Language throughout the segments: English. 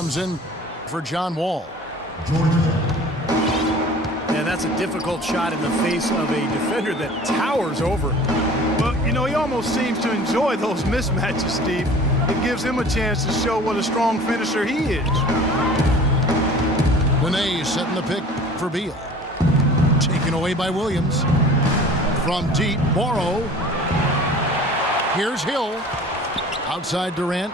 Comes in for John Wall. And that's a difficult shot in the face of a defender that towers over. Well, you know, he almost seems to enjoy those mismatches, Steve. It gives him a chance to show what a strong finisher he is. Nene setting the pick for Beal. Taken away by Williams. From deep, Morrow. Here's Hill. Outside Durant.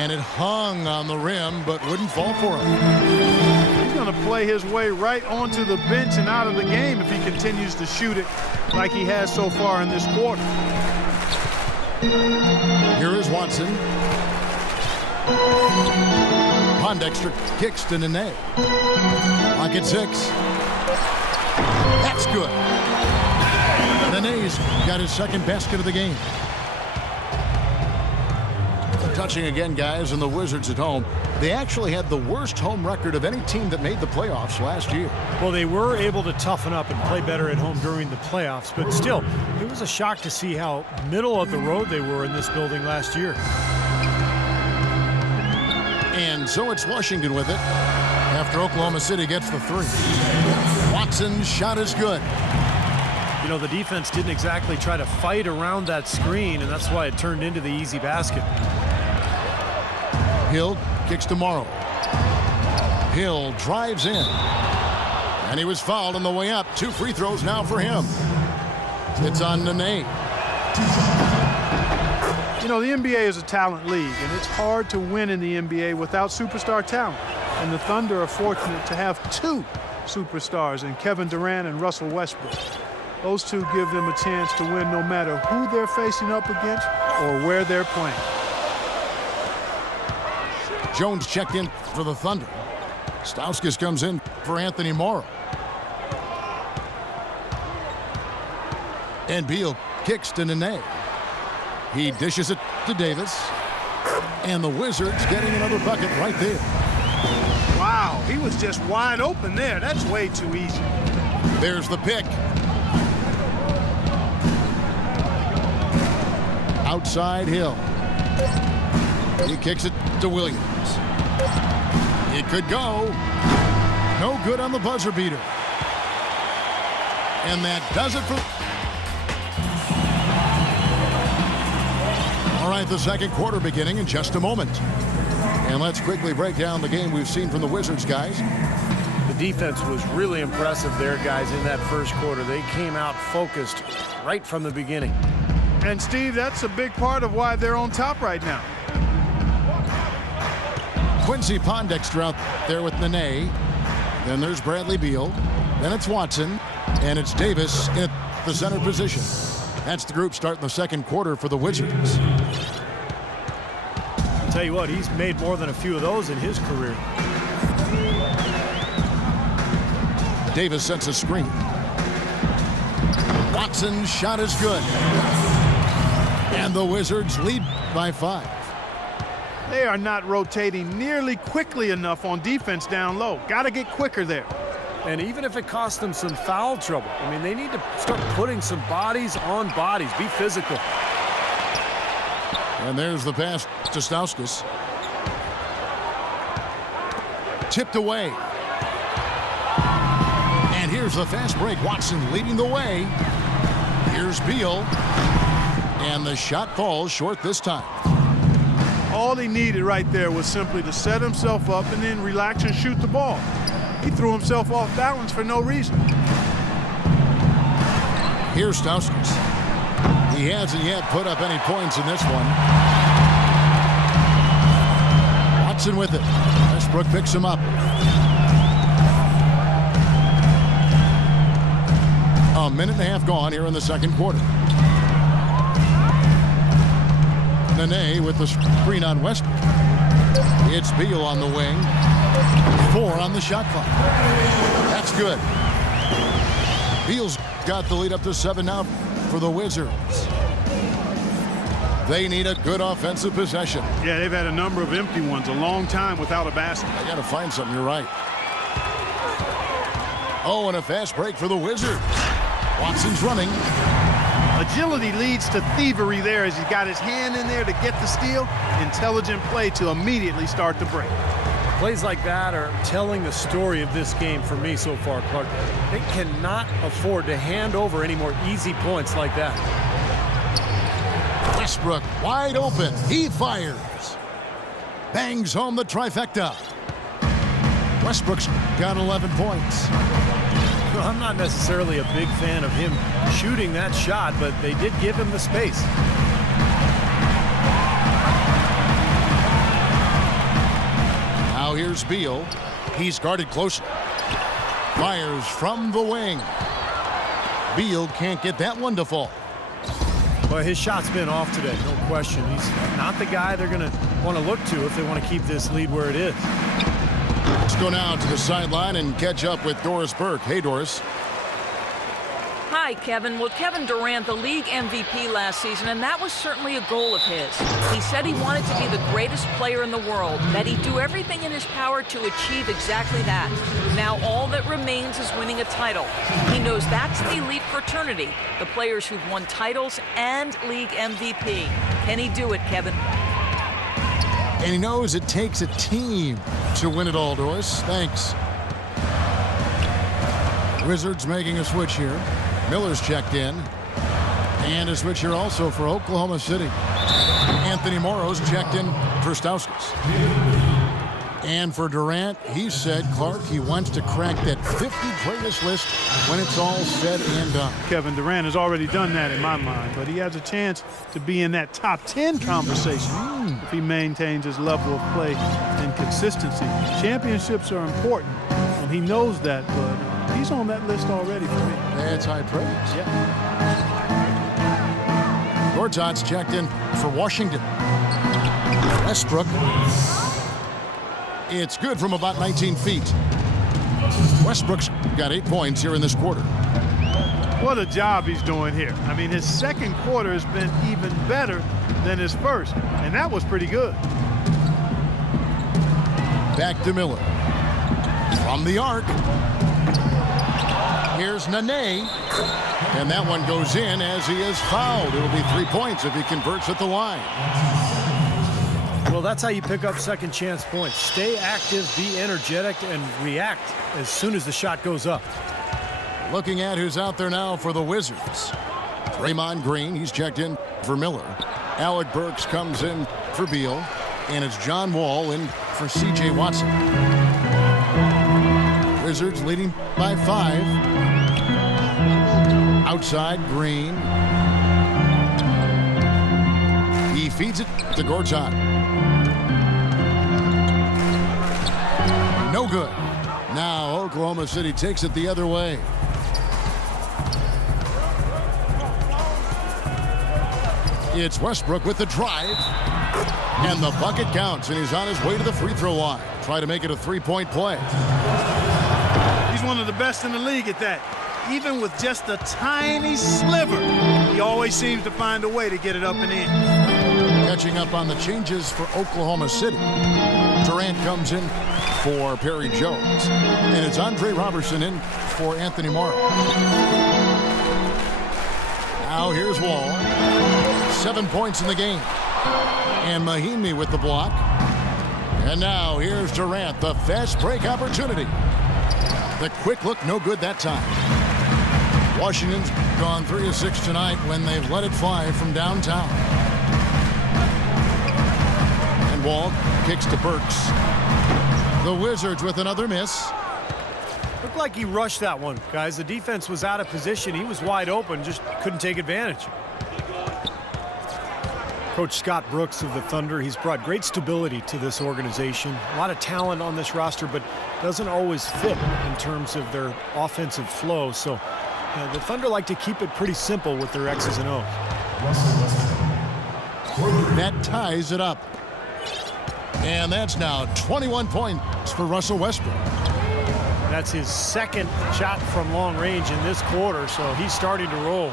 And it hung on the rim, but wouldn't fall for him. He's going to play his way right onto the bench and out of the game if he continues to shoot it like he has so far in this quarter. Here is Watson. Pondexter kicks to Nene. Lock at 6. That's good. Nene's got his second basket of the game. Touching again, guys, and the Wizards at home. They actually had the worst home record of any team that made the playoffs last year. Well, they were able to toughen up and play better at home during the playoffs, but still, it was a shock to see how middle of the road they were in this building last year. And so it's Washington with it after Oklahoma City gets the 3. Watson's shot is good. You know, the defense didn't exactly try to fight around that screen, and that's why it turned into the easy basket. Hill kicks to Morrow. Hill drives in. And he was fouled on the way up. 2 free throws now for him. It's on Nene. You know, the NBA is a talent league, and it's hard to win in the NBA without superstar talent. And the Thunder are fortunate to have 2 superstars in Kevin Durant and Russell Westbrook. Those 2 give them a chance to win no matter who they're facing up against or where they're playing. Jones checked in for the Thunder. Stauskas comes in for Anthony Morrow. And Beal kicks to Nene. He dishes it to Davis. And the Wizards getting another bucket right there. Wow, he was just wide open there. That's way too easy. There's the pick. Outside Hill. He kicks it to Williams. It could go. No good on the buzzer beater. And that does it for... All right, the second quarter beginning in just a moment. And let's quickly break down the game we've seen from the Wizards, guys. The defense was really impressive there, guys, in that first quarter. They came out focused right from the beginning. And, Steve, that's a big part of why they're on top right now. Quincy Pondexter out there with Nene. Then there's Bradley Beal. Then it's Watson. And it's Davis in the center position. That's the group starting the second quarter for the Wizards. I'll tell you what, he's made more than a few of those in his career. Davis sets a screen. Watson's shot is good. And the Wizards lead by 5. They are not rotating nearly quickly enough on defense down low. Got to get quicker there. And even if it costs them some foul trouble, I mean, they need to start putting some bodies on bodies. Be physical. And there's the pass to Stauskas. Tipped away. And here's the fast break. Watson leading the way. Here's Beal. And the shot falls short this time. All he needed right there was simply to set himself up and then relax and shoot the ball. He threw himself off balance for no reason. Here's Stauskas. He hasn't yet put up any points in this one. Watson with it. Westbrook picks him up. A minute and a half gone here in the second quarter. Nene with the screen on Westbrook. It's Beal on the wing. 4 on the shot clock. That's good. Beal's got the lead up to 7 now for the Wizards. They need a good offensive possession. Yeah, they've had a number of empty ones, a long time without a basket. I got to find something, you're right. Oh, and a fast break for the Wizards. Watson's running. A agility leads to thievery there as he got his hand in there to get the steal. Intelligent play to immediately start the break. Plays like that are telling the story of this game for me so far, Clark. They cannot afford to hand over any more easy points like that. Westbrook wide open. He fires. Bangs home the trifecta. Westbrook's got 11 points. Well, I'm not necessarily a big fan of him shooting that shot, but they did give him the space. Now here's Beal. He's guarded closely. Fires from the wing. Beal can't get that one to fall. Well, his shot's been off today, no question. He's not the guy they're going to want to look to if they want to keep this lead where it is. Let's go now to the sideline and catch up with Doris Burke. Hey, Doris. Hi, Kevin. Well, Kevin Durant, the league MVP last season, and that was certainly a goal of his. He said he wanted to be the greatest player in the world, that he'd do everything in his power to achieve exactly that. Now all that remains is winning a title. He knows that's the elite fraternity, the players who've won titles and league MVP. Can he do it, Kevin? And he knows it takes a team to win it all, Doris. Thanks. Wizards making a switch here. Miller's checked in. And a switch here also for Oklahoma City. Anthony Morrow's checked in for Stauskas. And for Durant, he said, Clark, he wants to crack that 50 greatest list when it's all said and done. Kevin Durant has already done that in my mind, but he has a chance to be in that top 10 conversation if he maintains his level of play and consistency. Championships are important, and he knows that, but he's on that list already for me. That's high praise. Yeah. Gortat's checked in for Washington. Westbrook. It's good from about 19 feet. Westbrook's got 8 points here in this quarter. What a job he's doing here. I mean, his second quarter has been even better than his first, and that was pretty good. Back to Miller. From the arc. Here's Nene. And that one goes in as he is fouled. It'll be 3 points if he converts at the line. Well, that's how you pick up second chance points. Stay active, be energetic, and react as soon as the shot goes up. Looking at who's out there now for the Wizards. Draymond Green, he's checked in for Miller. Alec Burks comes in for Beal. And it's John Wall in for C.J. Watson. Wizards leading by 5. Outside, Green. He feeds it to Gortat. No good. Now Oklahoma City takes it the other way. It's Westbrook with the drive. And the bucket counts, and he's on his way to the free throw line. Try to make it a 3-point play. He's one of the best in the league at that. Even with just a tiny sliver, he always seems to find a way to get it up and in. Catching up on the changes for Oklahoma City. Durant comes in for Perry Jones. And it's Andre Robertson in for Anthony Morrow. Now here's Wall. 7 points in the game. And Mahimi with the block. And now here's Durant, the fast break opportunity. The quick look, no good that time. Washington's gone 3 of 6 tonight when they've let it fly from downtown. And Wall kicks to Burks. The Wizards with another miss. Looked like he rushed that one, guys. The defense was out of position. He was wide open, just couldn't take advantage. Coach Scott Brooks of the Thunder, he's brought great stability to this organization. A lot of talent on this roster, but doesn't always fit in terms of their offensive flow. So the Thunder like to keep it pretty simple with their X's and O's. That ties it up. And that's now 21 points for Russell Westbrook. That's his second shot from long range in this quarter, so he's starting to roll.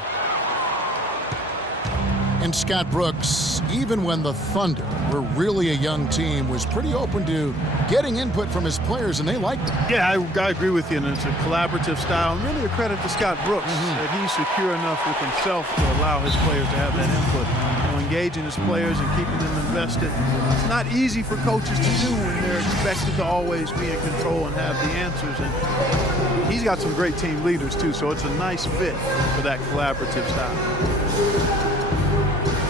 And Scott Brooks, even when the Thunder were really a young team, was pretty open to getting input from his players, and they liked it. Yeah, I agree with you, and it's a collaborative style, and really a credit to Scott Brooks that he's secure enough with himself to allow his players to have that input. Engaging his players and keeping them invested. It's not easy for coaches to do when they're expected to always be in control and have the answers, and he's got some great team leaders too, so it's a nice fit for that collaborative style.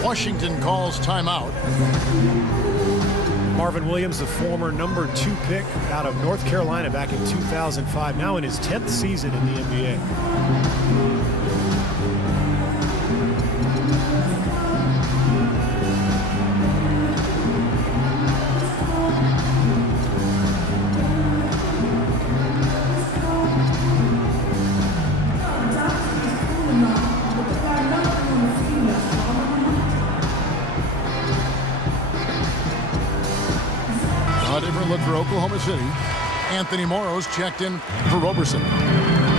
Washington calls timeout. Marvin Williams, the former number 2 pick out of North Carolina back in 2005, now in his 10th season in the NBA. A different look for Oklahoma City. Anthony Morrow's checked in for Roberson.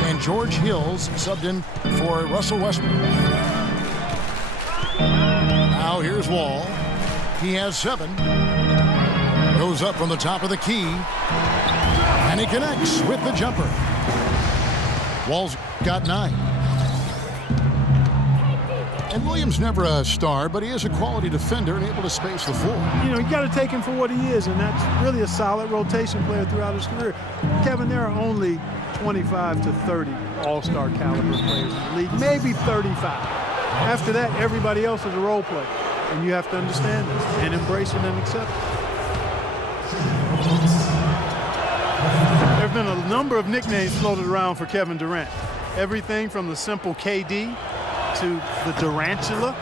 And George Hill's subbed in for Russell Westbrook. Now here's Wall. He has 7. Goes up from the top of the key. And he connects with the jumper. Wall's got 9. And Williams never a star, but he is a quality defender and able to space the floor. You know, you got to take him for what he is, and that's really a solid rotation player throughout his career. Kevin, there are only 25 to 30 all-star caliber players in the league, maybe 35. After that, everybody else is a role player, and you have to understand this and embrace it and accept it. There have been a number of nicknames floated around for Kevin Durant. Everything from the simple KD to the Durantula,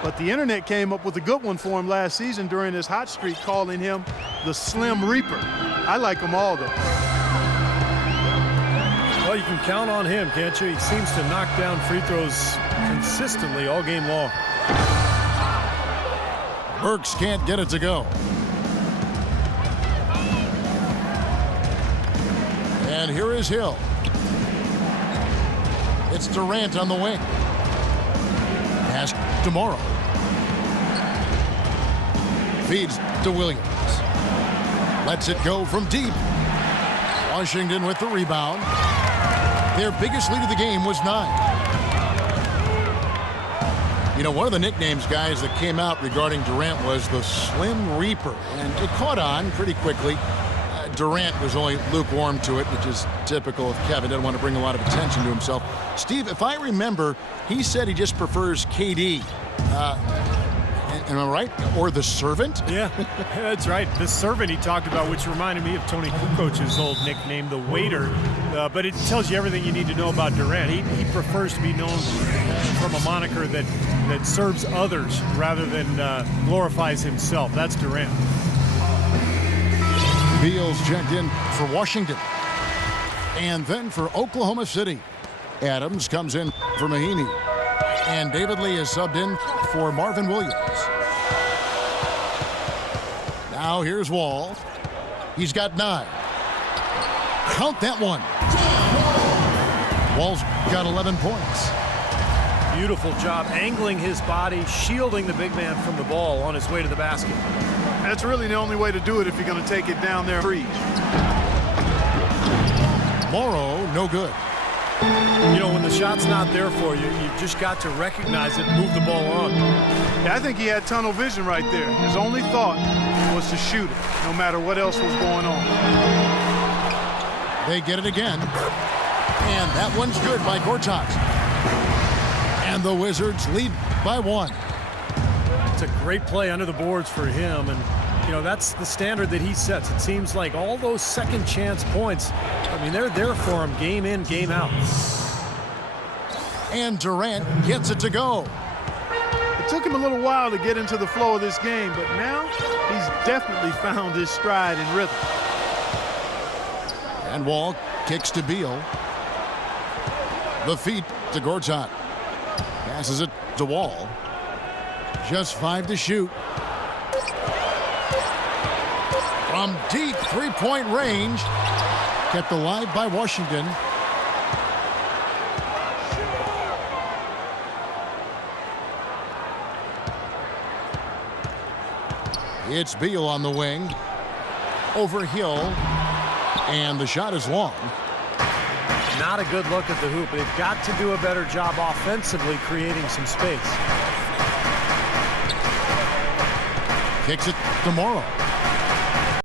but the internet came up with a good one for him last season during his hot streak, calling him the Slim Reaper. I like them all, though. Well, you can count on him, can't you? He seems to knock down free throws consistently all game long. Burks can't get it to go. And here is Hill. It's Durant on the wing. Pass to Morrow. Feeds to Williams. Lets it go from deep. Washington with the rebound. Their biggest lead of the game was 9. You know, one of the nicknames, guys, that came out regarding Durant was the Slim Reaper, and it caught on pretty quickly. Durant was only lukewarm to it, which is typical of Kevin. Doesn't want to bring a lot of attention to himself. Steve, if I remember, he said he just prefers KD. Am I right? Or the servant? Yeah, that's right. The servant he talked about, which reminded me of Tony Kukoc's old nickname, the waiter. But it tells you everything you need to know about Durant. He prefers to be known from a moniker that serves others rather than glorifies himself. That's Durant. Beal's checked in for Washington. And then for Oklahoma City, Adams comes in for Mahinmi. And David Lee is subbed in for Marvin Williams. Now here's Wall. He's got 9. Count that one. Wall's got 11 points. Beautiful job angling his body, shielding the big man from the ball on his way to the basket. That's really the only way to do it if you're going to take it down there. Morrow, no good. You know, when the shot's not there for you, you've just got to recognize it and move the ball on. Yeah, I think he had tunnel vision right there. His only thought was to shoot it, no matter what else was going on. They get it again. And that one's good by Gortat. And the Wizards lead by 1. It's a great play under the boards for him, and you know that's the standard that he sets. It seems like all those second chance points, I mean, they're there for him game in, game out. And Durant gets it to go. It took him a little while to get into the flow of this game, but now he's definitely found his stride and rhythm. And Wall kicks to Beal. The feet to Gortat. Passes it to Wall. Just 5 to shoot. From deep three-point range. Kept alive by Washington. It's Beal on the wing. Over Hill. And the shot is long. Not a good look at the hoop. They've got to do a better job offensively creating some space. Kicks it to Morrow.